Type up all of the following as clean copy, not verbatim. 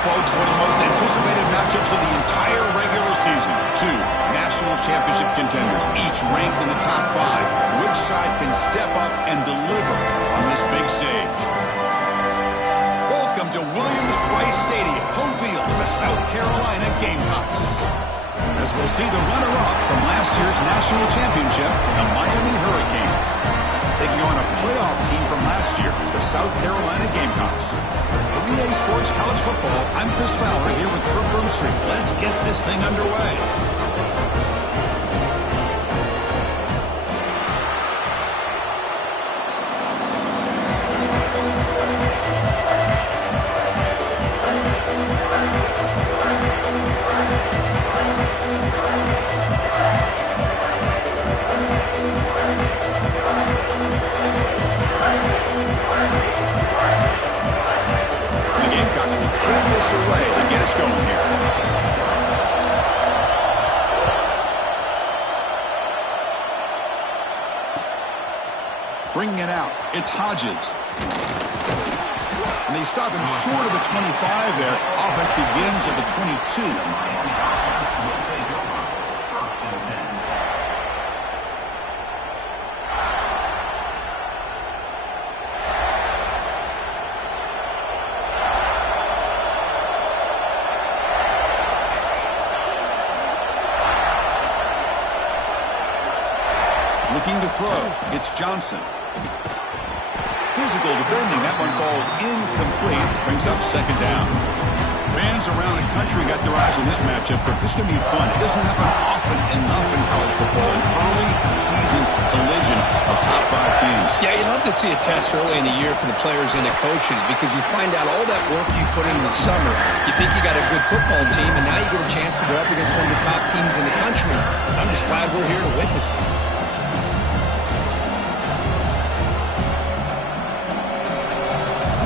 folks, one of the most anticipated matchups of the entire regular season. Two national championship contenders, each ranked in the top 5. Which side can step up and deliver on this big stage? Welcome to Williams-Brice Stadium, home field of the South Carolina Gamecocks. As we'll see the runner-up from last year's national championship, the Miami Hurricanes, taking on a playoff team from last year, the South Carolina Gamecocks. For EA Sports College Football, I'm Chris Fowler here with Kirk Broomstreet. Let's get this thing underway. Away to get us going here. Bringing it out, it's Hodges. And they stop him short of the 25 there. Offense begins at the 22. Looking to throw, it's Johnson. Physical defending, that one falls incomplete, brings up second down. Fans around the country got their eyes on this matchup, but this is going to be fun. It doesn't happen often enough in college football, an early season collision of top 5 teams. Yeah, you love to see a test early in the year for the players and the coaches because you find out all that work you put in the summer. You think you got a good football team, and now you get a chance to go up against one of the top teams in the country. I'm just glad we're here to witness it.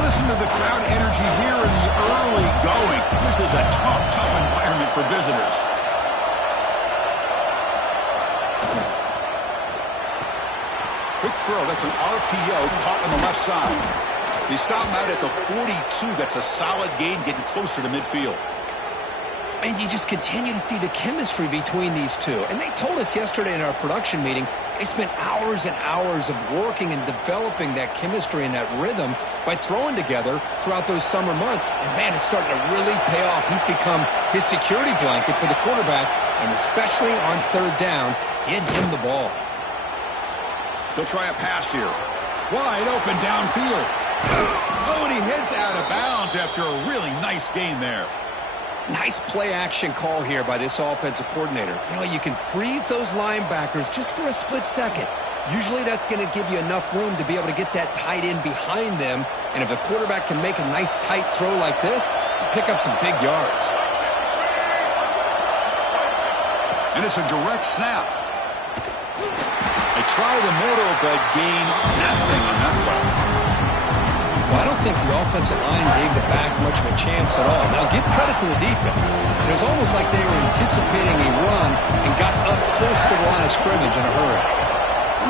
Listen to the crowd energy here in the early going. This is a tough environment for visitors. Quick throw. That's an RPO caught on the left side. They stop him out at the 42. That's a solid gain, getting closer to midfield. And you just continue to see the chemistry between these two. And they told us yesterday in our production meeting, they spent hours and hours of working and developing that chemistry and that rhythm by throwing together throughout those summer months. And, man, it's starting to really pay off. He's become his security blanket for the quarterback, and especially on third down, get him the ball. They'll try a pass here. Wide open downfield. Oh, and he heads out of bounds after a really nice gain there. Nice play-action call here by this offensive coordinator. You know, you can freeze those linebackers just for a split second. Usually that's going to give you enough room to be able to get that tight end behind them. And if a quarterback can make a nice tight throw like this, pick up some big yards. And it's a direct snap. They try the middle, but gain nothing on that play. Well, I don't think the offensive line gave the back much of a chance at all. Now, give credit to the defense. It was almost like they were anticipating a run and got up close to the line of scrimmage in a hurry.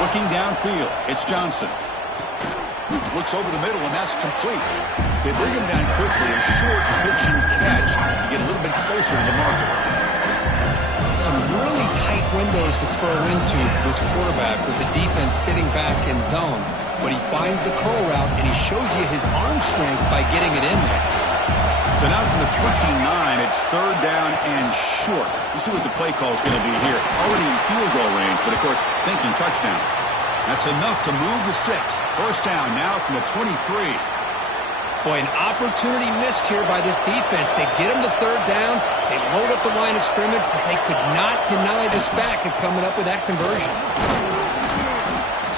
Looking downfield, it's Johnson. Looks over the middle, and that's complete. They bring him down quickly, a short pitch and catch to get a little bit closer to the marker. Some really tight windows to throw into for this quarterback with the defense sitting back in zone. But he finds the curl route, and he shows you his arm strength by getting it in there. So now from the 29, it's third down and short. You see what the play call is going to be here. Already in field goal range, but, of course, thinking touchdown. That's enough to move the sticks. First down now from the 23. Boy, an opportunity missed here by this defense. They get him to third down. They load up the line of scrimmage, but they could not deny this back of coming up with that conversion.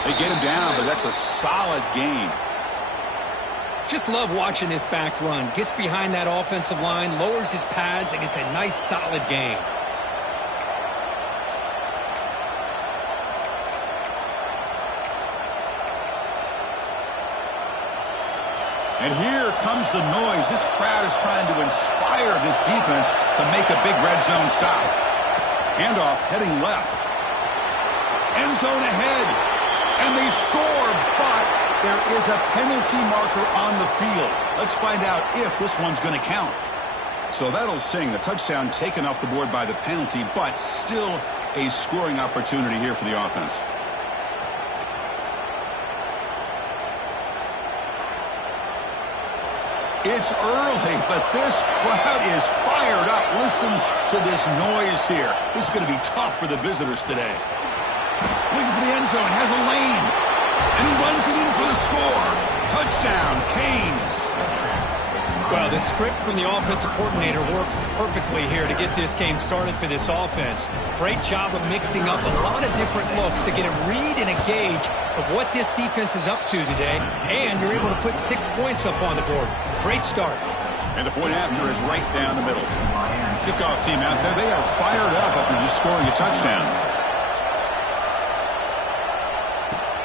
They get him down, but that's a solid gain. Just love watching this back run. Gets behind that offensive line, lowers his pads, and gets a nice solid gain. And here comes the noise. This crowd is trying to inspire this defense to make a big red zone stop. Handoff heading left. End zone ahead. And they score, but there is a penalty marker on the field. Let's find out if this one's going to count. So that'll sting. The touchdown taken off the board by the penalty, but still a scoring opportunity here for the offense. It's early, but this crowd is fired up. Listen to this noise here. This is going to be tough for the visitors today. Looking for the end zone, has a lane, and he runs it in for the score. Touchdown, Canes. Well, the script from the offensive coordinator works perfectly here to get this game started for this offense. Great job of mixing up a lot of different looks to get a read and a gauge of what this defense is up to today, and you're able to put 6 points up on the board. Great start. And the point after is right down the middle. Kickoff team out there, they are fired up after just scoring a touchdown.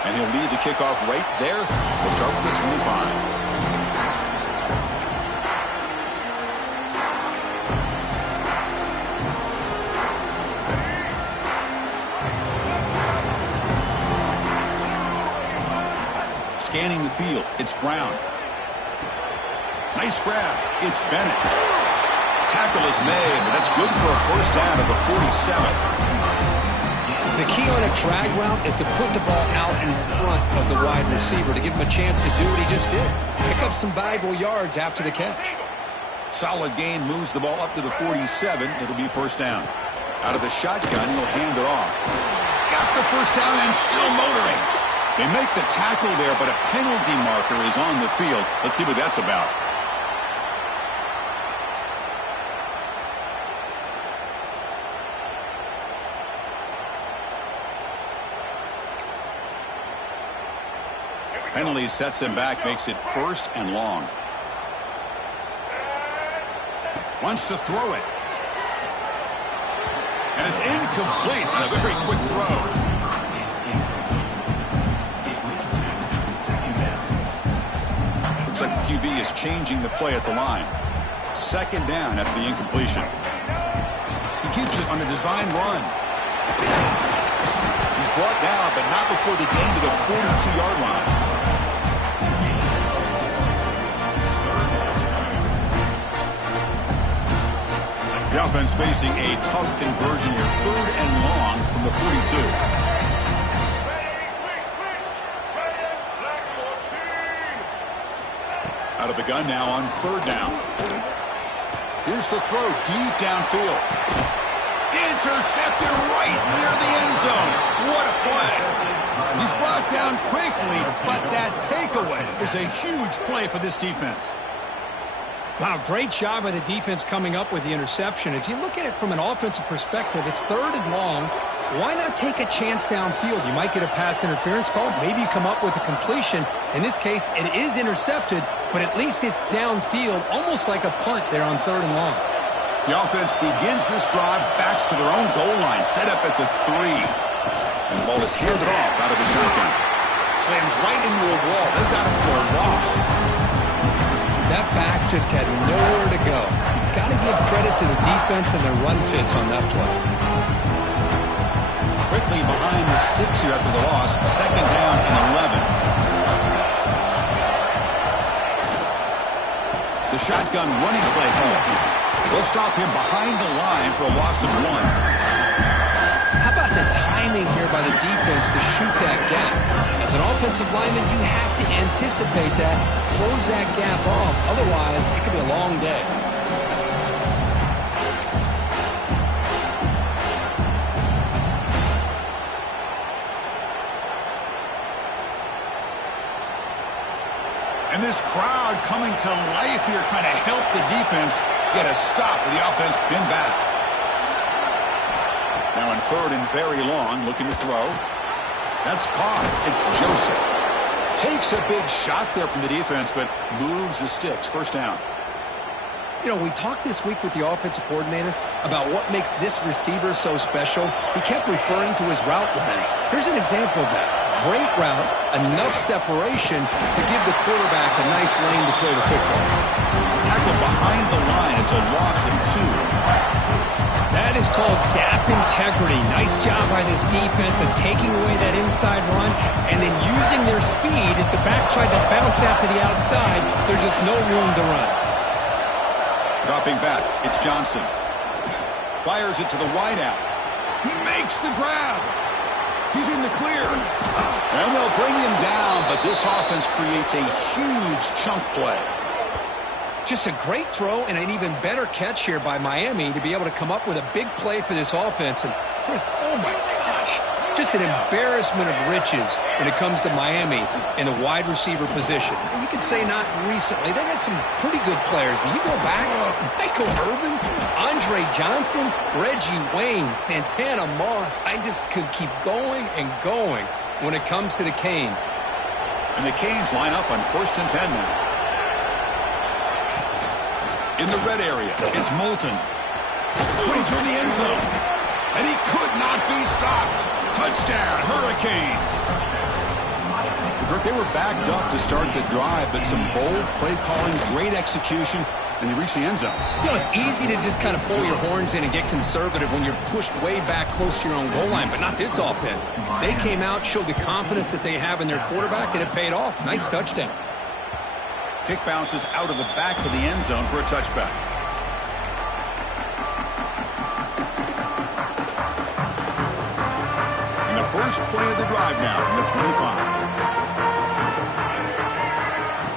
And he'll lead the kickoff right there. We'll start with the 25. Scanning the field, it's Brown. Nice grab, it's Bennett. Tackle is made, but that's good for a first down at the 47. The key on a drag route is to put the ball out in front of the wide receiver to give him a chance to do what he just did. Pick up some valuable yards after the catch. Solid gain, moves the ball up to the 47. It'll be first down. Out of the shotgun, he'll hand it off. Got the first down and still motoring. They make the tackle there, but a penalty marker is on the field. Let's see what that's about. Penalty sets him back, makes it first and long. Wants to throw it. And it's incomplete on a very quick throw. Looks like the QB is changing the play at the line. Second down after the incompletion. He keeps it on a design run. He's brought down, but not before the gain to the 42-yard line. The offense facing a tough conversion here. Third and long from the 42. Out of the gun now on third down. Here's the throw deep downfield. Intercepted right near the end zone. What a play. He's brought down quickly, but that takeaway is a huge play for this defense. Wow, great job by the defense coming up with the interception. If you look at it from an offensive perspective, it's third and long. Why not take a chance downfield? You might get a pass interference call. Maybe you come up with a completion. In this case, it is intercepted, but at least it's downfield, almost like a punt there on third and long. The offense begins this drive, backs to their own goal line, set up at the 3. And the ball is handed off out of the shotgun. Slams right into a wall. They've got it for a loss. That back just had nowhere to go. Got to give credit to the defense and their run fits on that play. Quickly behind the sticks here after the loss. Second down and 11. The shotgun running play call. They'll stop him behind the line for a loss of 1. How about the timing here by the defense to shoot that gap? As an offensive lineman, you have to anticipate that, close that gap off. Otherwise, it could be a long day. And this crowd coming to life here, trying to help the defense get a stop with the offense pinned back. Now in third and very long, looking to throw. That's caught. It's Joseph. Takes a big shot there from the defense, but moves the sticks. First down. You know, we talked this week with the offensive coordinator about what makes this receiver so special. He kept referring to his route running. Here's an example of that. Great route, enough separation to give the quarterback a nice lane to throw the football. Tackle behind the line. It's a loss of 2. That is called gap integrity. Nice job by this defense of taking away that inside run and then using their speed as the back tried to bounce out to the outside. There's just no room to run. Dropping back, it's Johnson. Fires it to the wideout. He makes the grab. He's in the clear. And they'll bring him down, but this offense creates a huge chunk play. Just a great throw and an even better catch here by Miami to be able to come up with a big play for this offense. And just, oh my gosh, just an embarrassment of riches when it comes to Miami in the wide receiver position. You could say not recently. They've had some pretty good players. But you go back, Michael Irvin, Andre Johnson, Reggie Wayne, Santana Moss. I just could keep going and going when it comes to the Canes. And the Canes line up on 1st and 10 now. In the red area, it's Moulton. Putting toward the end zone. And he could not be stopped. Touchdown, Hurricanes. They were backed up to start the drive, but some bold play calling, great execution, and they reached the end zone. You know, it's easy to just kind of pull your horns in and get conservative when you're pushed way back close to your own goal line, but not this offense. They came out, showed the confidence that they have in their quarterback, and it paid off. Nice touchdown. Kick bounces out of the back of the end zone for a touchback. And the first play of the drive now from the 25.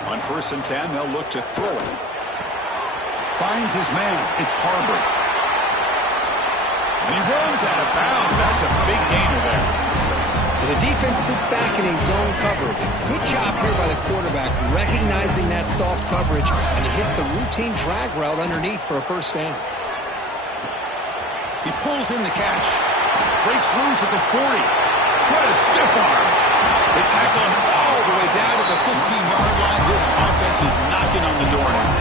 On 1st and 10, they'll look to throw it. Finds his man. It's Harbor. And he runs out of bounds. That's a big gainer there. The defense sits back in a zone coverage. Good job here by the quarterback, recognizing that soft coverage, and he hits the routine drag route underneath for a first down. He pulls in the catch. Breaks loose at the 40. What a stiff arm. They tackle him all the way down to the 15-yard line. This offense is knocking on the door now.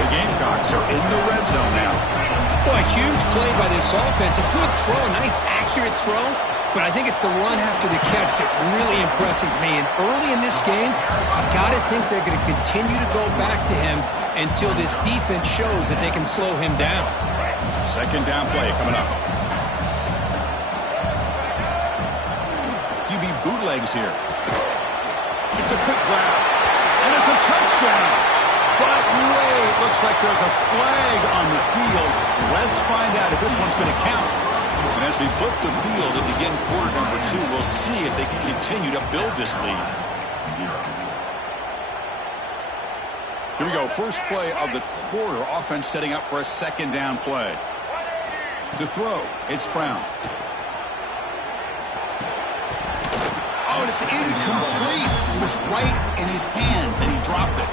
The Gamecocks are in the red zone now. Well, a huge play by this offense. A good throw, a nice accurate throw. But I think it's the run after the catch that really impresses me. And early in this game, you got to think they're going to continue to go back to him until this defense shows that they can slow him down. Second down play coming up. QB bootlegs here. It's a quick grab. And it's a touchdown. But wait, looks like there's a flag on the field. Let's find out if this one's going to count. And as we flip the field and begin quarter number 2, we'll see if they can continue to build this lead. Here we go. First play of the quarter. Offense setting up for a second down play. To throw, it's Brown. Oh, and it's incomplete. It was right in his hands, and he dropped it.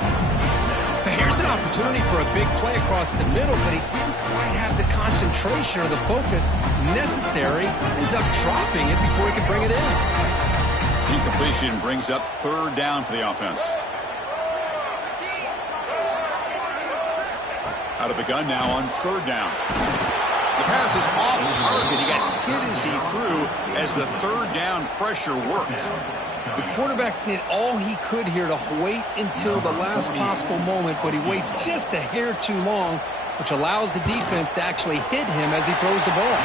Here's an opportunity for a big play across the middle, but he didn't quite have the concentration or the focus necessary. Ends up dropping it before he could bring it in. Incompletion brings up third down for the offense. Out of the gun now on third down. The pass is off target. He got hit as he threw as the third down pressure worked. The quarterback did all he could here to wait until the last possible moment, but he waits just a hair too long, which allows the defense to actually hit him as he throws the ball.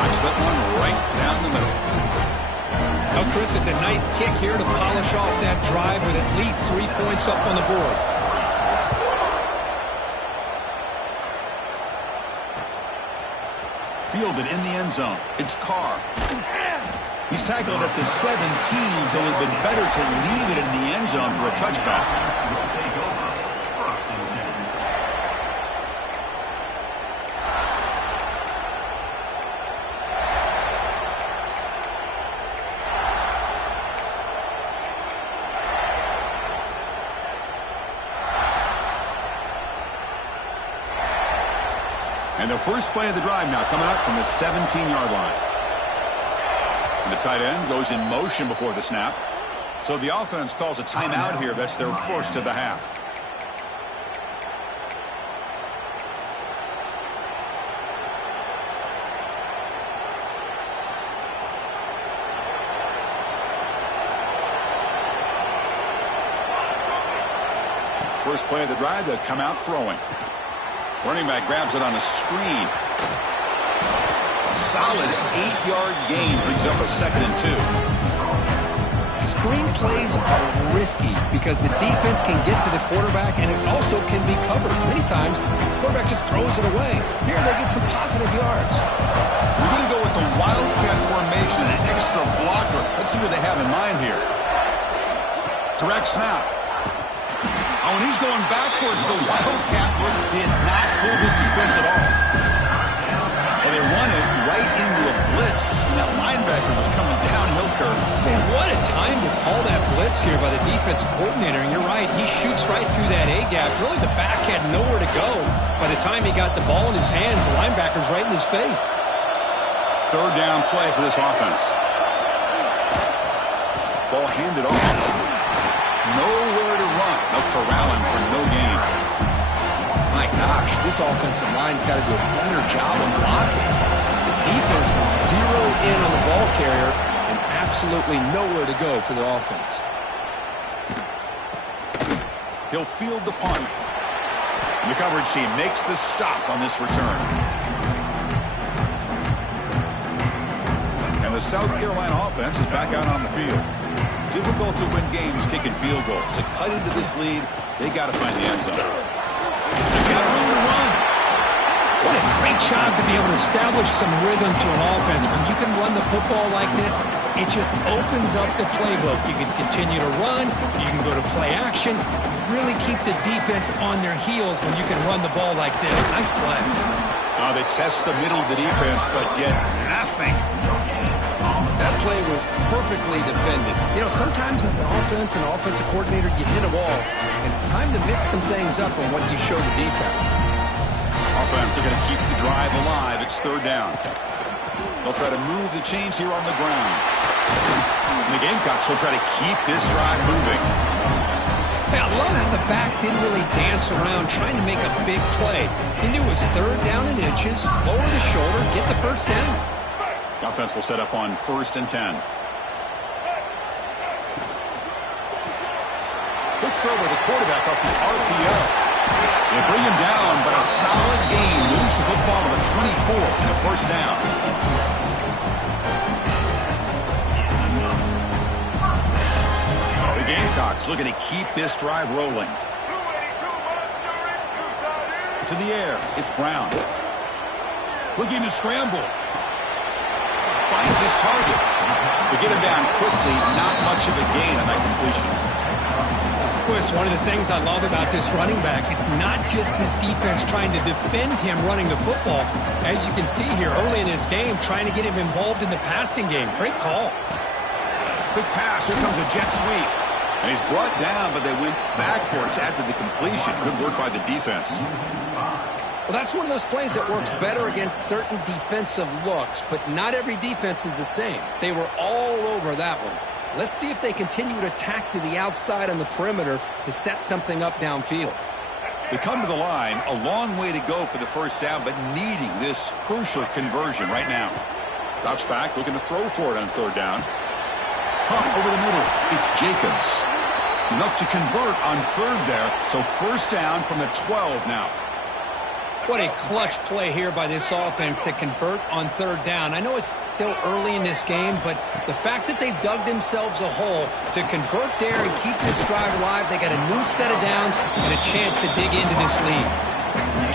Knocks that one right down the middle. Now, Chris, it's a nice kick here to polish off that drive with at least 3 points up on the board. Fielded in the end zone. It's Carr. He's tackled at the 17, so it would have been better to leave it in the end zone for a touchback. And the first play of the drive now coming up from the 17-yard line. And the tight end goes in motion before the snap. So the offense calls a timeout here. That's their first of the half. First play of the drive, they'll come out throwing. Running back grabs it on a screen. A solid 8-yard gain brings up a 2nd and 2. Screen plays are risky because the defense can get to the quarterback, and it also can be covered. Many times, the quarterback just throws it away. Here, they get some positive yards. We're going to go with the wildcat formation, an extra blocker. Let's see what they have in mind here. Direct snap. Oh, and he's going backwards. The wildcat look did not fool this defense at all. And they run it right into a blitz, and that linebacker was coming downhill curve. Man, what a time to call that blitz here by the defensive coordinator. And you're right, he shoots right through that A-gap. Really, the back had nowhere to go. By the time he got the ball in his hands, the linebacker's right in his face. Third down play for this offense. Ball handed off. Nowhere to run. They'll corral him for no gain. My gosh, this offensive line's got to do a better job of blocking. The defense was zeroed in on the ball carrier and absolutely nowhere to go for the offense. He'll field the punt. And the coverage team makes the stop on this return. And the South Carolina offense is back out on the field. Difficult to win games kicking field goals. To cut into this lead, they got to find the end zone. He's got room to run. What a great job to be able to establish some rhythm to an offense. When you can run the football like this, it just opens up the playbook. You can continue to run. You can go to play action. You really keep the defense on their heels when you can run the ball like this. Nice play. They test the middle of the defense, but get nothing. That play was perfectly defended. You know, sometimes as an offensive coordinator, you hit a wall, and it's time to mix some things up on what you show the defense. Offense, they're going to keep the drive alive. It's third down. They'll try to move the chains here on the ground. And the Gamecocks will try to keep this drive moving. Hey, I love how the back didn't really dance around trying to make a big play. He knew it was third down in inches, lower the shoulder, get the first down. The offense will set up on 1st and 10. Quick throw with the quarterback off the RPO. They bring him down, but a solid gain moves the football to the 24 and a first down. The Gamecocks looking to keep this drive rolling. To the air, it's Brown. Looking to scramble. Finds his target. To get him down quickly, not much of a gain on that completion. Well, it's one of the things I love about this running back. It's not just this defense trying to defend him running the football. As you can see here early in this game, trying to get him involved in the passing game. Great call. Big pass. Here comes a jet sweep. And he's brought down, but they went backwards after the completion. Good work by the defense. Well, that's one of those plays that works better against certain defensive looks, but not every defense is the same. They were all over that one. Let's see if they continue to attack to the outside on the perimeter to set something up downfield. They come to the line, a long way to go for the first down, but needing this crucial conversion right now. Drops back, looking to throw for it on third down. Pump over the middle. It's Jacobs. Enough to convert on third there, so first down from the 12 now. What a clutch play here by this offense to convert on third down. I know it's still early in this game, but the fact that they've dug themselves a hole to convert there and keep this drive alive, they got a new set of downs and a chance to dig into this lead.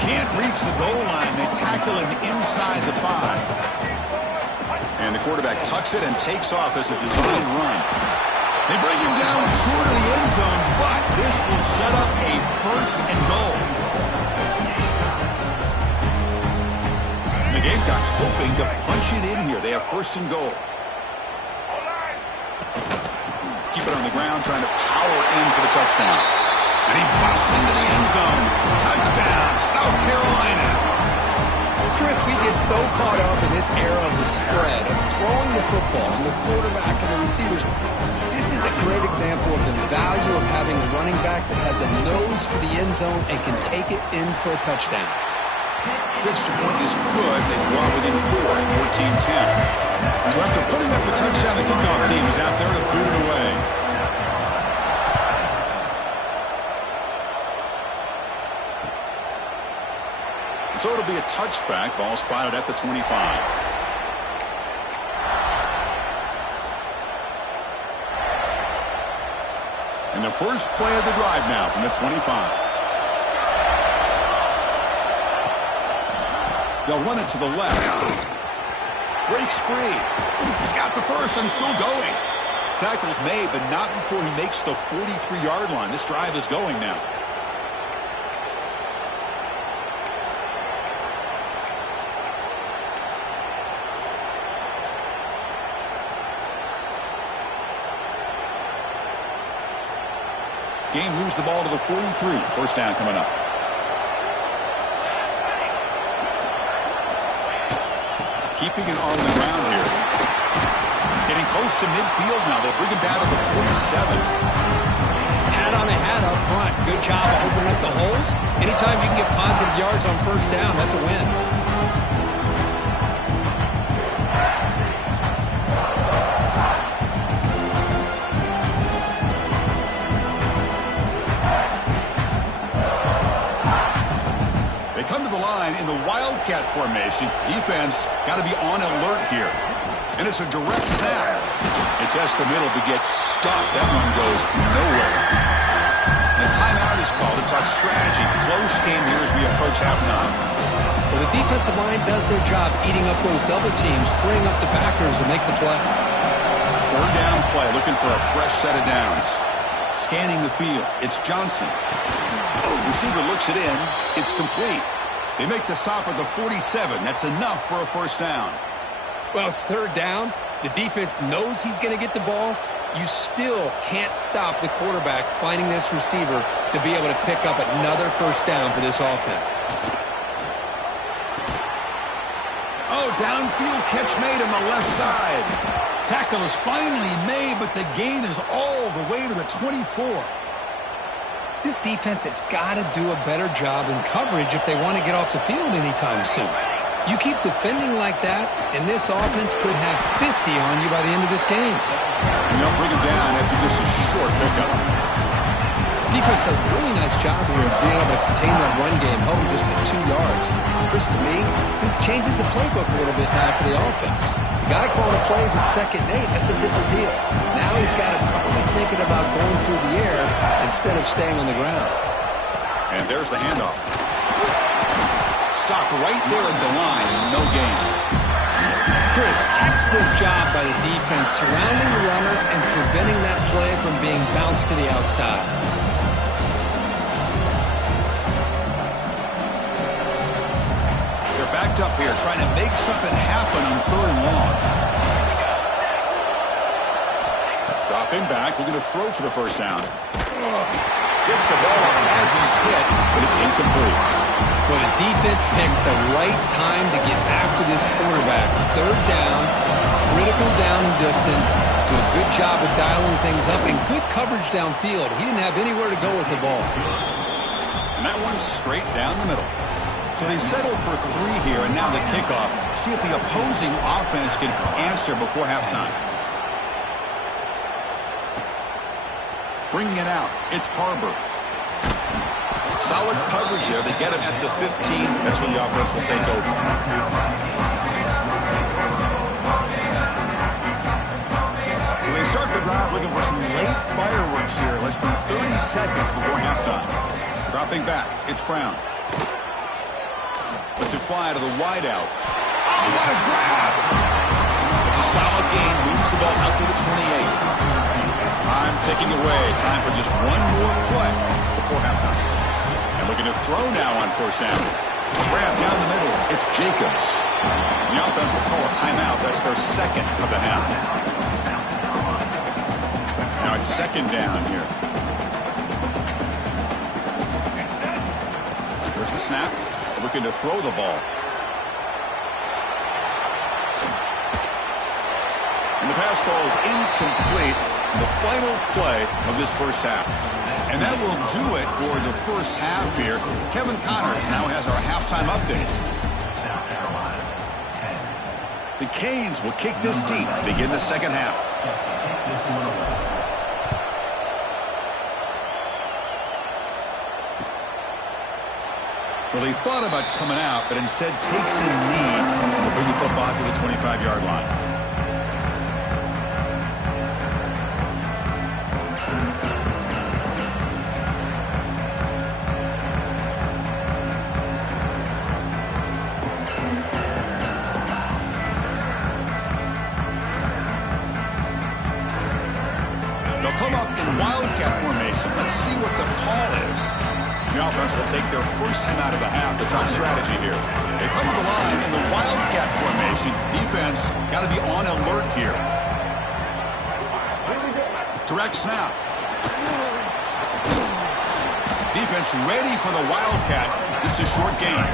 Can't reach the goal line. They tackle him inside the 5. And the quarterback tucks it and takes off as a designed run. They bring him down short of the end zone, but this will set up a first and goal. The Gamecocks hoping to punch it in here. They have first and goal. Keep it on the ground, trying to power in for the touchdown. And he busts into the end zone. Touchdown, South Carolina. Chris, we get so caught up in this era of the spread, of throwing the football and the quarterback and the receivers. This is a great example of the value of having a running back that has a nose for the end zone and can take it in for a touchdown. Extra point is good. They draw within 4 at 14-10. So after putting up a touchdown, the kickoff team is out there to boot it away. So it'll be a touchback. Ball spotted at the 25. And the first play of the drive now from the 25. They'll run it to the left. Breaks free. He's got the first and still going. Tackle's made, but not before he makes the 43-yard line. This drive is going now. Game moves the ball to the 43. First down coming up. Keeping it on the ground here. Getting close to midfield now. They bring him down to the 47. Hat on a hat up front. Good job of opening up the holes. Anytime you can get positive yards on first down, that's a win. In the Wildcat formation, defense got to be on alert here. And it's a direct snap. It tests the middle but gets stopped. That one goes nowhere. And a timeout is called to talk strategy. Close game here as we approach halftime. Well, the defensive line does their job eating up those double teams, freeing up the backers to make the play. Third down play, looking for a fresh set of downs. Scanning the field. It's Johnson. Receiver looks it in. It's complete. They make the stop at the 47. That's enough for a first down. Well, it's third down. The defense knows he's going to get the ball. You still can't stop the quarterback finding this receiver to be able to pick up another first down for this offense. Oh, downfield catch made on the left side. Tackle is finally made, but the gain is all the way to the 24. This defense has got to do a better job in coverage if they want to get off the field anytime soon. You keep defending like that, and this offense could have 50 on you by the end of this game. And they'll bring him down after just a short pickup. Defense does a really nice job here of being able to contain that run game, home just at 2 yards. Chris, to me, this changes the playbook a little bit now for the offense. The guy calling the plays at 2nd and 8, that's a different deal. Now he's got to probably thinking about going through the air instead of staying on the ground. And there's the handoff. Stopped right there at the line, no gain. Chris, textbook job by the defense surrounding the runner and preventing that play from being bounced to the outside. They're backed up here trying to make something happen on 3rd and long. Dropping back, looking to throw for the first down. Gets the ball up as he's hit, but it's incomplete. Well, the defense picks the right time to get after this quarterback. 3rd down, critical down and distance. Do a good job of dialing things up and good coverage downfield. He didn't have anywhere to go with the ball. And that one's straight down the middle. So they settled for 3 here, and now the kickoff. See if the opposing offense can answer before halftime. Bringing it out, it's Harbor. Solid coverage there. They get him at the 15. That's when the offense will take over. So they start the drive looking for some late fireworks here. Less than 30 seconds before halftime. Dropping back, it's Brown. Lets it fly to the wideout. Oh, what a grab! It's a solid gain. Moves the ball out to the 28. Time ticking away. Time for just one more play before halftime. And looking to throw now on first down. Grab down the middle. It's Jacobs. The offense will call a timeout. That's their 2nd of the half. Now it's 2nd down here. There's the snap. Looking to throw the ball. And the pass ball is incomplete. The final play of this first half. And that will do it for the first half here. Kevin Connors now has our halftime update. The Canes will kick this deep to begin the second half. Well, he thought about coming out, but instead takes a knee to bring the football to the 25-yard line. They'll come up in wildcat formation. Let's see what the call is. The offense will take their first time out of the half. The top strategy here. They come to the line in the wildcat formation. Defense got to be on alert here. Direct snap. Defense ready for the wildcat. Just a short gain.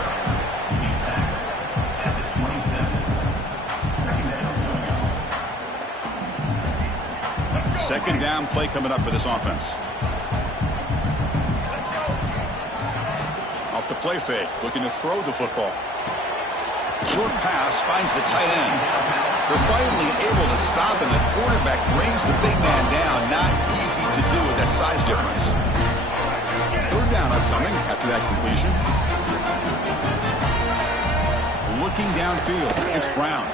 Second down play coming up for this offense. Off the play fake, looking to throw the football. Short pass finds the tight end. They're finally able to stop him. The quarterback brings the big man down. Not easy to do with that size difference. Third down upcoming after that completion. Looking downfield, it's Brown.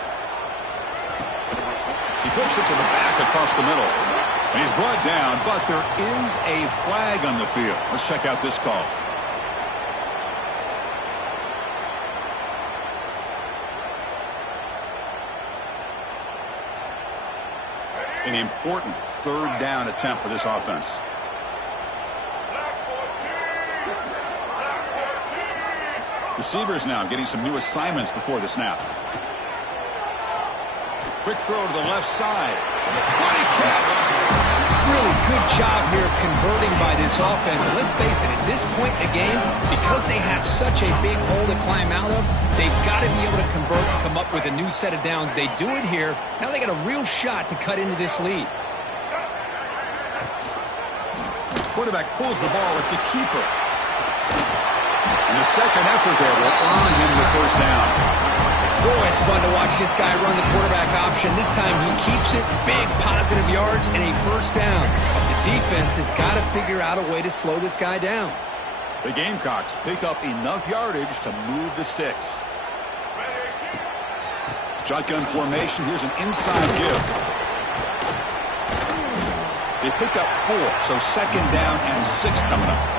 He flips it to the back across the middle. And he's brought down, but there is a flag on the field. Let's check out this call. An important third down attempt for this offense. Receivers now getting some new assignments before the snap. Quick throw to the left side. What a catch. Really good job here of converting by this offense. And let's face it, at this point in the game, because they have such a big hole to climb out of, they've got to be able to convert and come up with a new set of downs. They do it here. Now they got a real shot to cut into this lead. Quarterback pulls the ball. It's a keeper. And the second effort there will earn him the first down. Boy, it's fun to watch this guy run the quarterback option. This time he keeps it. Big positive yards and a first down. The defense has got to figure out a way to slow this guy down. The Gamecocks pick up enough yardage to move the sticks. Shotgun formation. Here's an inside give. They picked up 4, so second down and 6 coming up.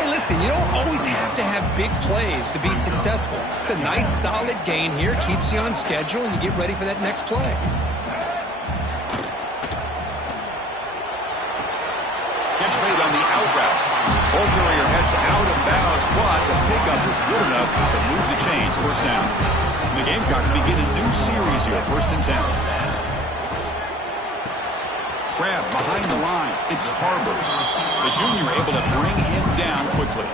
Hey, listen, you don't always have to have big plays to be successful. It's a nice, solid gain here. Keeps you on schedule, and you get ready for that next play. Catch made on the out route. Ball carrier heads out of bounds, but the pickup is good enough to move the chains. First down. And the Gamecocks begin a new series here. 1st and 10. Grab behind the line. It's Harbor. The junior able to bring him down quickly.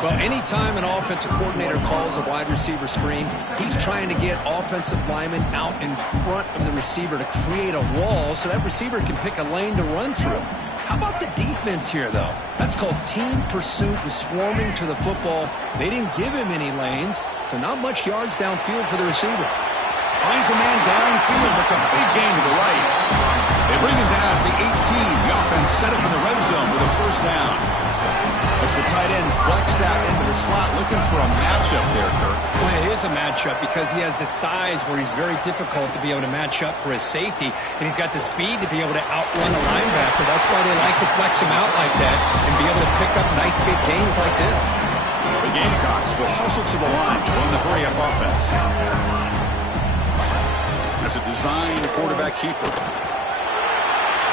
Well, anytime an offensive coordinator calls a wide receiver screen, he's trying to get offensive linemen out in front of the receiver to create a wall so that receiver can pick a lane to run through. How about the defense here, though? That's called team pursuit and swarming to the football. They didn't give him any lanes, so not much yards downfield for the receiver. Finds a man downfield. That's a big gain to the right. They bring him down at the 18. The offense set up in the red zone with a first down. As the tight end flex out into the slot, looking for a matchup there, Kurt. Well, it is a matchup because he has the size where he's very difficult to be able to match up for his safety, and he's got the speed to be able to outrun a linebacker. That's why they like to flex him out like that and be able to pick up nice big gains like this. The Gamecocks will hustle to the line to run the hurry-up offense. That's a designed quarterback keeper.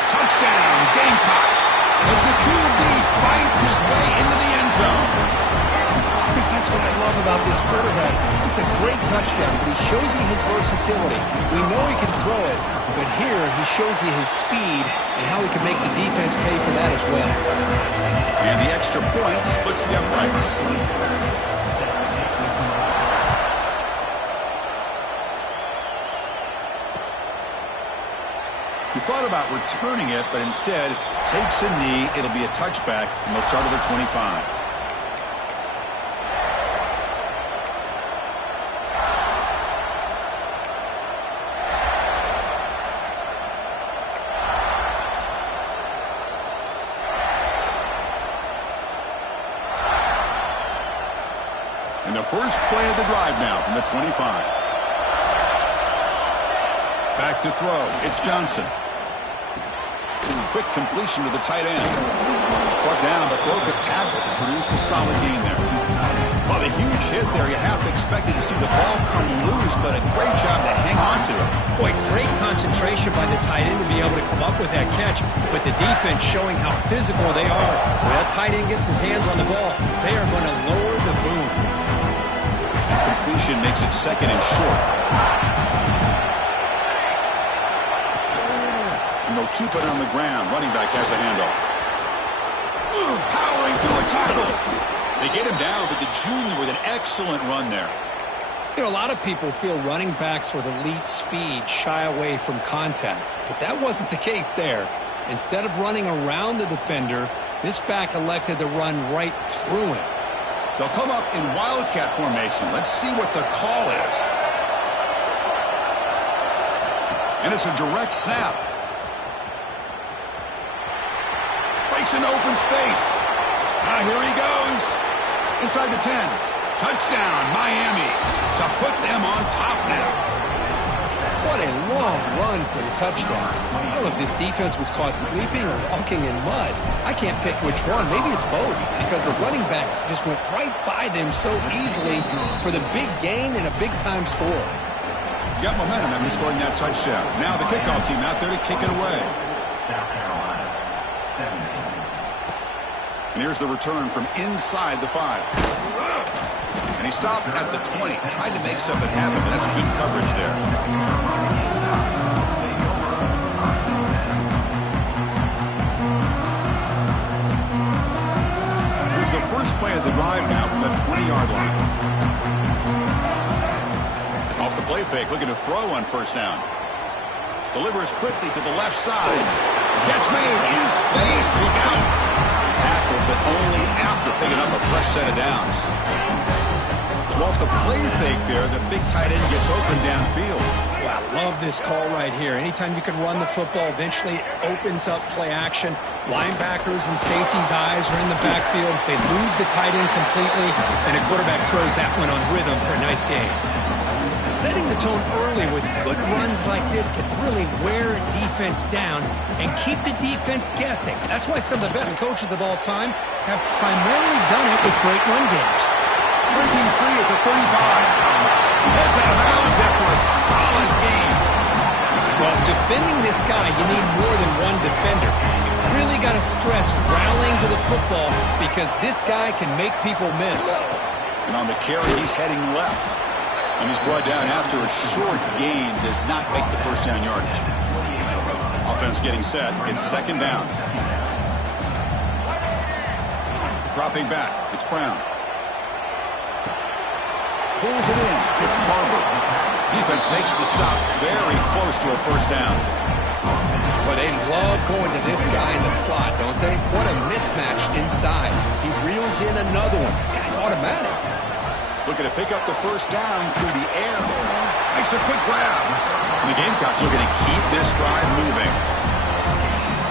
Touchdown, Gamecocks, as the QB fights his way into the end zone. Chris, that's what I love about this quarterback. It's a great touchdown, but he shows you his versatility. We know he can throw it, but here he shows you his speed and how he can make the defense pay for that as well. And the extra point splits the uprights. He thought about returning it, but instead takes a knee. It'll be a touchback, and they'll start at the 25. And the first play of the drive now from the 25. Back to throw. It's Johnson. Quick completion to the tight end. Brought down, but broke a tackle to produce a solid gain there. Well, a huge hit there. You half expected to see the ball come loose, but a great job to hang on to it. Boy, great concentration by the tight end to be able to come up with that catch, but the defense showing how physical they are. When that tight end gets his hands on the ball, they are going to lower the boom. And completion makes it second and short. And they'll keep it on the ground. Running back has the handoff. Powering through a tackle. They get him down, but the junior with an excellent run there. You know, a lot of people feel running backs with elite speed shy away from contact, but that wasn't the case there. Instead of running around the defender, this back elected to run right through him. They'll come up in wildcat formation. Let's see what the call is. And it's a direct snap. Breaks into open space. Now here he goes. Inside the 10. Touchdown, Miami. To put them on top now. What a long run for the touchdown. I don't know if this defense was caught sleeping or walking in mud. I can't pick which one. Maybe it's both, because the running back just went right by them so easily for the big gain and a big-time score. Got momentum after scoring that touchdown. Now the kickoff team out there to kick it away. And here's the return from inside the 5. And he stopped at the 20. Tried to make something happen, but that's good coverage there. Here's the first play of the drive now from the 20-yard line. Off the play fake, looking to throw on first down. Delivers quickly to the left side. Catch made in space. Look out. Tackle, but only after picking up a fresh set of downs. So off the play fake there, the big tight end gets open downfield. Wow, love this call right here. Anytime you can run the football, eventually it opens up play action. Linebackers and safeties' eyes are in the backfield. They lose the tight end completely, and a quarterback throws that one on rhythm for a nice game. Setting the tone early with good runs like this can really wear a defense down and keep the defense guessing. That's why some of the best coaches of all time have primarily done it with great run games. Breaking free at the 35. Heads out of bounds after a solid game. Well, defending this guy, you need more than one defender. You really got to stress rallying to the football because this guy can make people miss. And on the carry, he's heading left. And he's brought down after a short gain. Does not make the first down yardage. Offense getting set. It's second down. Dropping back. It's Brown. Pulls it in. It's Barber. Defense makes the stop very close to a first down. But they love going to this guy in the slot, don't they? What a mismatch inside. He reels in another one. This guy's automatic. Looking to pick up the first down through the air. Makes a quick grab. And the Gamecocks looking to keep this drive moving.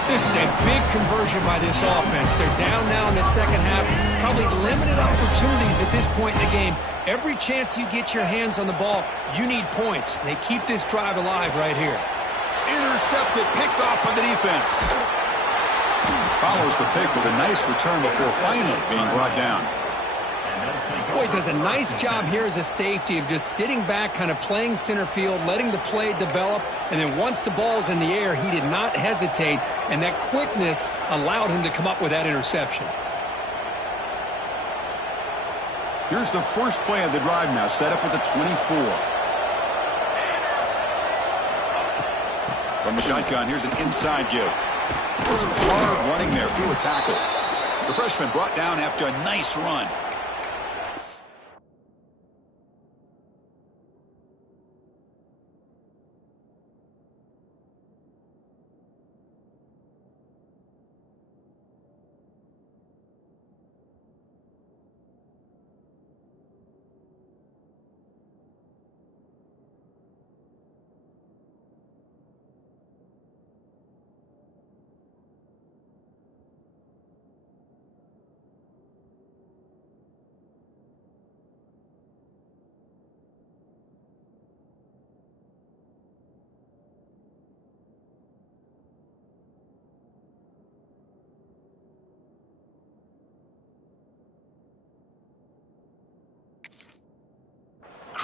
This is a big conversion by this offense. They're down now in the second half. Probably limited opportunities at this point in the game. Every chance you get your hands on the ball, you need points. They keep this drive alive right here. Intercepted, picked off by the defense. Follows the pick with a nice return before finally being brought down. Boy, does a nice job here as a safety of just sitting back, kind of playing center field, letting the play develop, and then once the ball's in the air, he did not hesitate, and that quickness allowed him to come up with that interception. Here's the first play of the drive now, set up at the 24. From the shotgun, here's an inside give. There's a hard running there through a tackle. The freshman brought down after a nice run.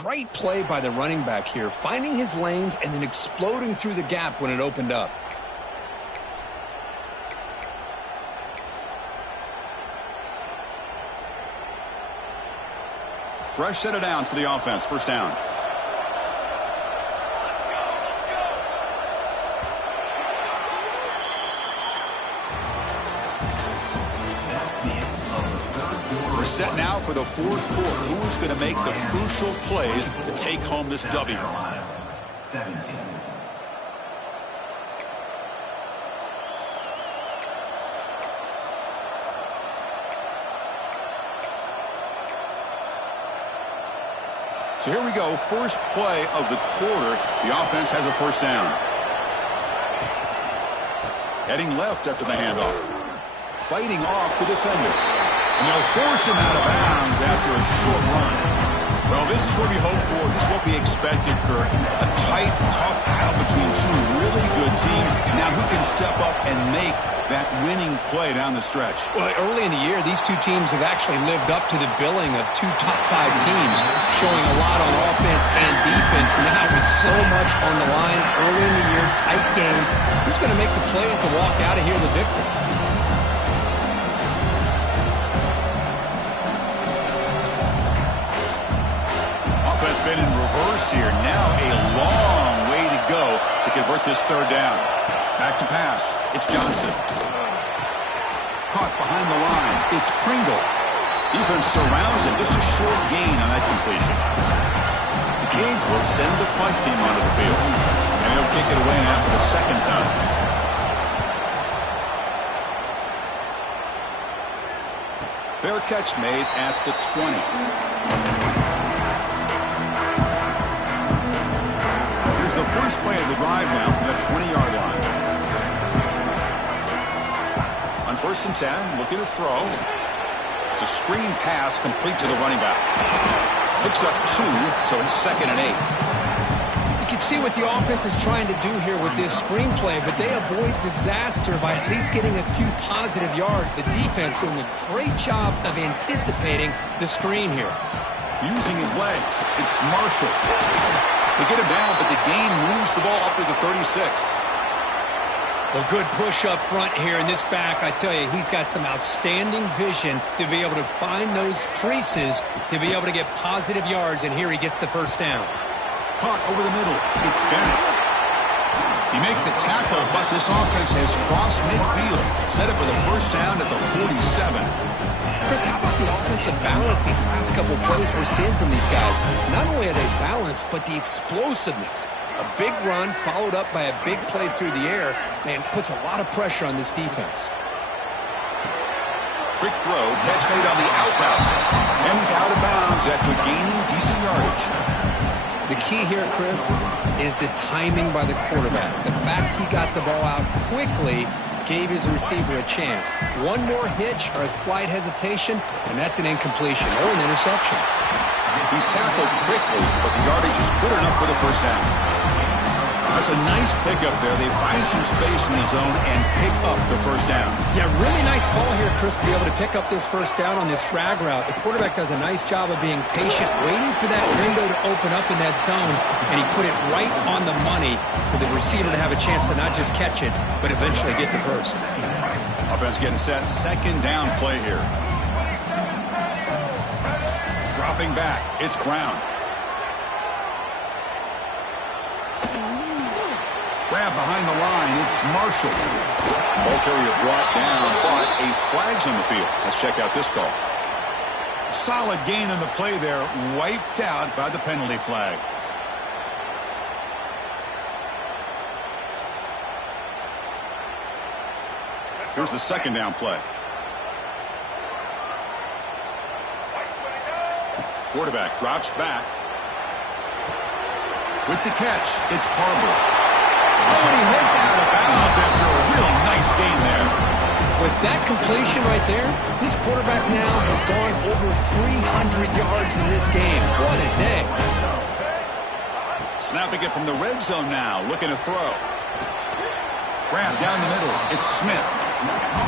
Great play by the running back here, finding his lanes and then exploding through the gap when it opened up. Fresh set of downs for the offense. First down. We're set now for the fourth quarter. Who is going to make the crucial plays to take home this W? 17. So here we go, first play of the quarter. The offense has a first down. Heading left after the handoff. Fighting off the defender. And they'll force him out of bounds after a short run. Well, this is what we hope for. This is what we expected, Kurt. A tight, tough battle between two really good teams. Now who can step up and make that winning play down the stretch? Well, early in the year, these two teams have actually lived up to the billing of two top 5 teams, showing a lot on offense and defense. Now with so much on the line early in the year, tight game, who's going to make the plays to walk out of here the victor? Offense been in reverse here. Now a long way to go to convert this third down. Back to pass. It's Johnson. Caught behind the line. It's Pringle. Defense surrounds him. Just a short gain on that completion. The Canes will send the punt team onto the field. And he'll kick it away now for the second time. Fair catch made at the 20. Here's the first play of the drive now from the 20-yard line. On 1st and 10, looking to throw. It's a screen pass complete to the running back. Picks up 2, so it's 2nd and 8. You can see what the offense is trying to do here with this screenplay, but they avoid disaster by at least getting a few positive yards. The defense doing a great job of anticipating the screen here. Using his legs, it's Marshall. They get him down, but the gain moves the ball up to the 36. Well, good push up front here in this back. I tell you, he's got some outstanding vision to be able to find those creases, to be able to get positive yards, and here he gets the first down. Caught over the middle. It's Bennett. He make the tackle, but this offense has crossed midfield. Set up for the first down at the 47. Chris, how about the offensive balance these last couple plays we're seeing from these guys? Not only are they balanced, but the explosiveness. A big run followed up by a big play through the air, man, puts a lot of pressure on this defense. Quick throw, catch made on the out route. And he's out of bounds after gaining decent yardage. The key here, Chris, is the timing by the quarterback. The fact he got the ball out quickly gave his receiver a chance. One more hitch or a slight hesitation, and that's an incompletion or an interception. He's tackled quickly, but the yardage is good enough for the first down. That's a nice pickup there. They find some space in the zone and pick up the first down. Yeah, really nice call here, Chris, to be able to pick up this first down on this drag route. The quarterback does a nice job of being patient, waiting for that window to open up in that zone, and he put it right on the money for the receiver to have a chance to not just catch it, but eventually get the first. Offense getting set. Second down play here. Dropping back. It's Brown. Grab behind the line. It's Marshall. Ball carrier brought down, but a flag's on the field. Let's check out this call. Solid gain on the play there. Wiped out by the penalty flag. Here's the second down play. Quarterback drops back. With the catch, it's Parber. Oh, and he heads out of bounds after a really nice game there. With that completion right there, this quarterback now has gone over 300 yards in this game. What a day. Snapping it from the red zone now, looking to throw. Grab down the middle. It's Smith.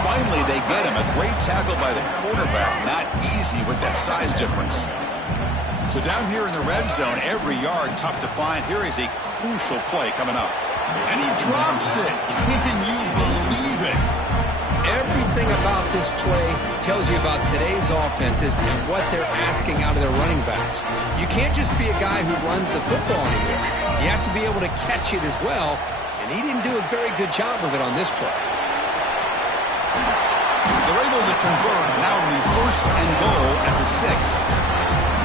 Finally, they get him. A great tackle by the quarterback. Not easy with that size difference. So down here in the red zone, every yard tough to find. Here is a crucial play coming up. And he drops it. Can you believe it? Everything about this play tells you about today's offenses and what they're asking out of their running backs. You can't just be a guy who runs the football anywhere. You have to be able to catch it as well, and he didn't do a very good job of it on this play. They're able to convert. Now it'll be 1st and goal at the 6.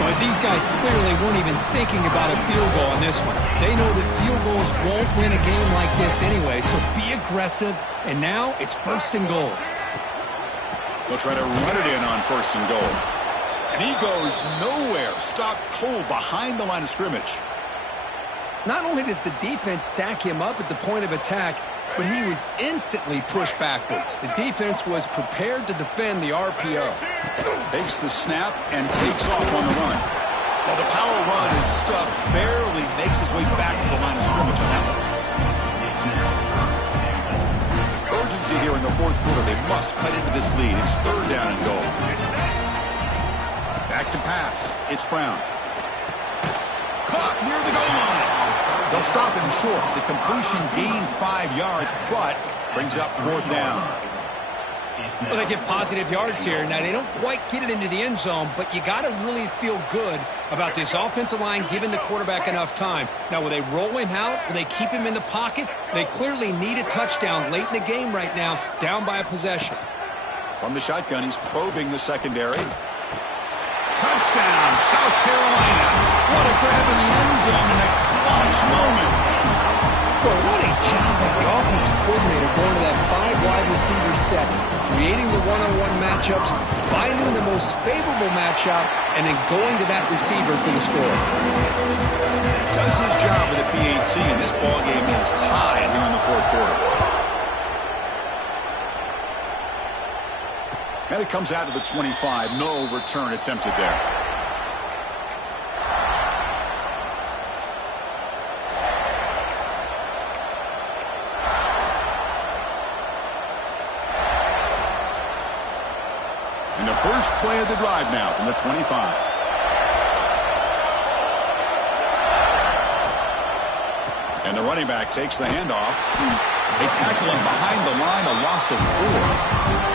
But these guys clearly weren't even thinking about a field goal on this one. They know that field goals won't win a game like this anyway, so be aggressive. And now it's 1st and goal. They'll try to run it in on 1st and goal. And he goes nowhere. Stopped cold behind the line of scrimmage. Not only does the defense stack him up at the point of attack, but he was instantly pushed backwards. The defense was prepared to defend the RPO. Takes the snap and takes off on the run. Well, the power run is stuffed, barely makes his way back to the line of scrimmage on that one. Urgency here in the 4th quarter. They must cut into this lead. It's 3rd down and goal. Back to pass. It's Brown. Caught near the goal line. They'll stop him short. The completion gained 5 yards, but brings up 4th down. Well, they get positive yards here. Now, they don't quite get it into the end zone, but you got to really feel good about this offensive line giving the quarterback enough time. Now, will they roll him out? Will they keep him in the pocket? They clearly need a touchdown late in the game right now, down by a possession. From the shotgun, he's probing the secondary. Touchdown, South Carolina. What a grab in the end zone in a clutch moment. Boy, what a job by the offensive coordinator going to that 5-wide receiver set, creating the one-on-one matchups, finding the most favorable matchup, and then going to that receiver for the score. Does his job with the PAT, and this ballgame is tied here in the 4th quarter. And it comes out to the 25. No return attempted there. And the first play of the drive now from the 25. And the running back takes the handoff. They tackle him behind the line, a loss of 4.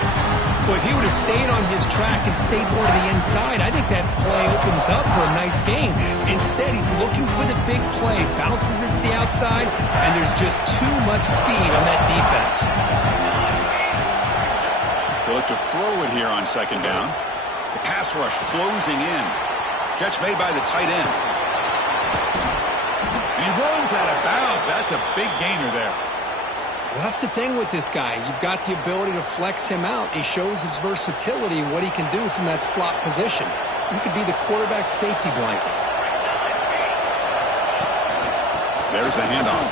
Well, if he would have stayed on his track and stayed more to the inside, I think that play opens up for a nice game. Instead, he's looking for the big play, bounces it to the outside, and there's just too much speed on that defense. They'll look to throw it here on 2nd down. The pass rush closing in. Catch made by the tight end. And he rolls that about. That's a big gainer there. Well, that's the thing with this guy. You've got the ability to flex him out. He shows his versatility and what he can do from that slot position. He could be the quarterback safety blanket. There's the handoff.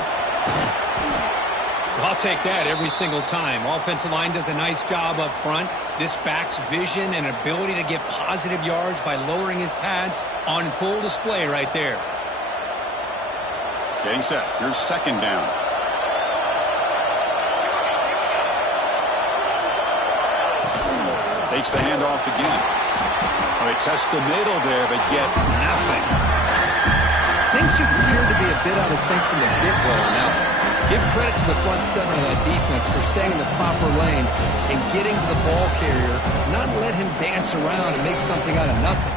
Well, I'll take that every single time. Offensive line does a nice job up front. This back's vision and ability to get positive yards by lowering his pads on full display right there. Getting set. Here's 2nd down. Takes the handoff again. Well, they test the middle there, but get nothing. Things just appear to be a bit out of sync from the get-go now. Give credit to the front 7 of that defense for staying in the proper lanes and getting to the ball carrier, not let him dance around and make something out of nothing.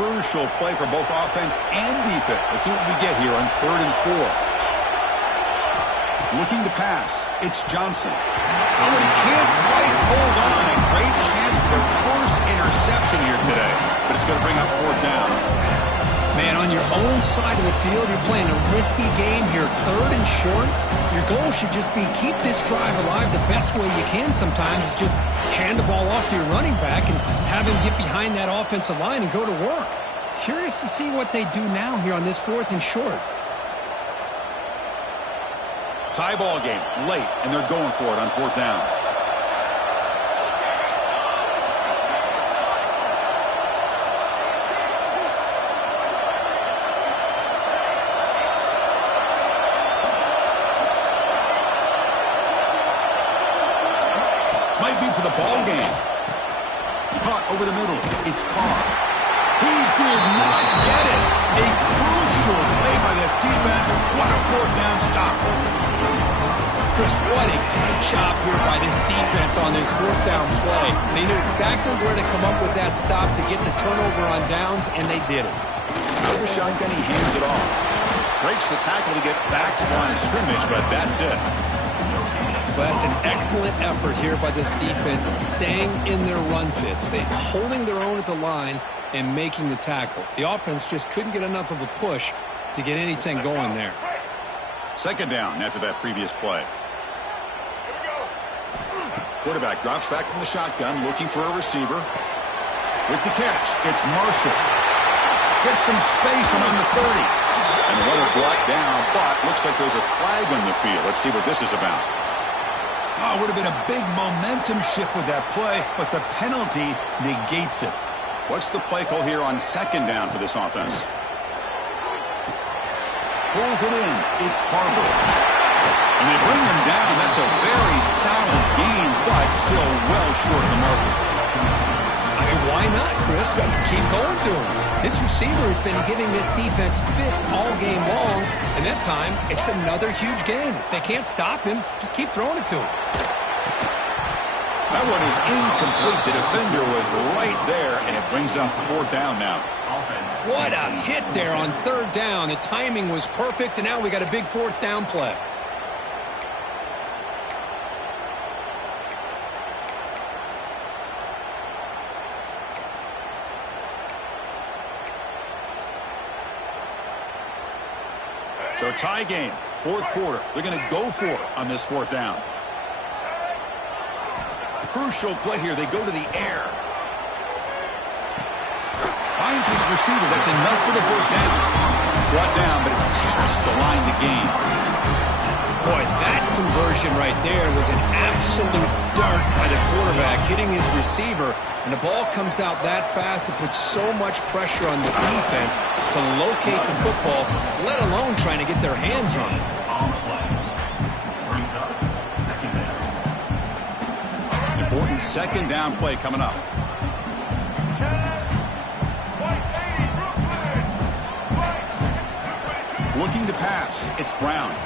Crucial play for both offense and defense. Let's see what we get here on 3rd and 4. Looking to pass. It's Johnson. Oh, and he can't quite hold on. A great chance for their first interception here today. But it's going to bring up 4th down. Man, on your own side of the field, you're playing a risky game here. 3rd and short. Your goal should just be keep this drive alive the best way you can sometimes. Is just hand the ball off to your running back and have him get behind that offensive line and go to work. Curious to see what they do now here on this 4th and short. Tie ball game late, and they're going for it on 4th down. gain. Caught over the middle. It's Carr. He did not get it. A crucial play by this defense. What a fourth down stop. Chris, what a great job here by this defense on this fourth down play. They knew exactly where to come up with that stop to get the turnover on downs, and they did it. Out of the shotgun, he hands it off. Breaks the tackle to get back to the line of scrimmage, but that's it. Well, that's an excellent effort here by this defense, staying in their run fits. They're holding their own at the line and making the tackle. The offense just couldn't get enough of a push to get anything going there. Second down after that previous play. Quarterback drops back from the shotgun, looking for a receiver. With the catch, it's Marshall. Gets some space among the 30. And the runner brought down, but looks like there's a flag on the field. Let's see what this is about. Oh, it would have been a big momentum shift with that play, but the penalty negates it. What's the play call here on second down for this offense? Pulls it in. It's Harbor. And they bring him down. That's a very solid gain, but still well short of the marker. I mean, why not, Chris? Keep going to him. This receiver has been giving this defense fits all game long, and that time, it's another huge gain. If they can't stop him, just keep throwing it to him. That one is incomplete. The defender was right there, and it brings up fourth down now. What a hit there on third down. The timing was perfect, and now we got a big fourth down play. So tie game, fourth quarter. They're going to go for it on this fourth down. Crucial play here. They go to the air. Finds his receiver. That's enough for the first down. Brought down, but it's past the line to gain. Boy, that conversion right there was an absolute dart by the quarterback, hitting his receiver. And the ball comes out that fast to put so much pressure on the defense to locate the football, let alone trying to get their hands on it. Important second down play coming up. Looking to pass. It's Brown.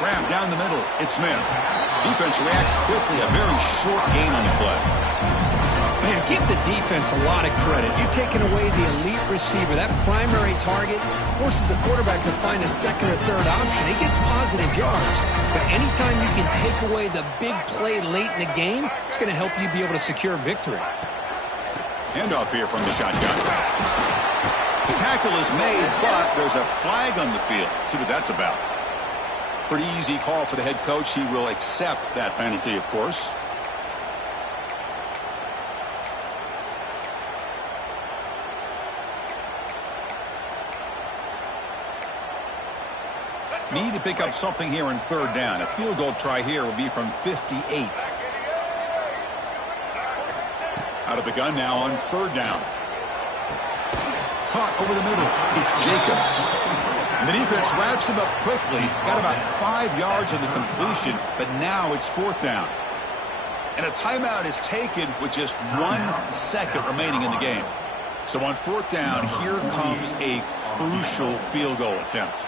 Grab down the middle. It's Smith. Defense reacts quickly. A very short gain on the play. Man, give the defense a lot of credit. You're taking away the elite receiver. That primary target forces the quarterback to find a second or third option. He gets positive yards. But anytime you can take away the big play late in the game, it's going to help you be able to secure victory. Handoff here from the shotgun. The tackle is made, but there's a flag on the field. See what that's about. Pretty easy call for the head coach. He will accept that penalty, of course. Need to pick up something here in third down. A field goal try here will be from 58. Out of the gun now on third down. Caught over the middle. It's Jacobs. And the defense wraps him up quickly. Got about 5 yards on the completion, but now it's fourth down. And a timeout is taken with just 1 second remaining in the game. So on fourth down, here comes a crucial field goal attempt.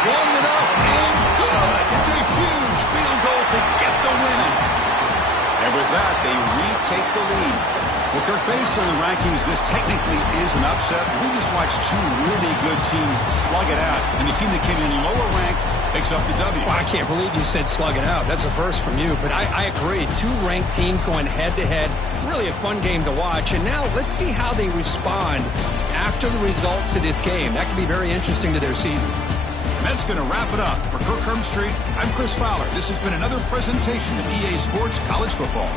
Long enough and good. It's a huge field goal to get the win. And with that, they retake the lead. Well, Kirk, based on the rankings, this technically is an upset. We just watched two really good teams slug it out, and the team that came in lower ranked picks up the W. Well, I can't believe you said slug it out. That's a first from you, but I agree. Two ranked teams going head-to-head. Really a fun game to watch. And now let's see how they respond after the results of this game. That could be very interesting to their season. And that's going to wrap it up. For Kirk Street, I'm Chris Fowler. This has been another presentation of EA Sports College Football.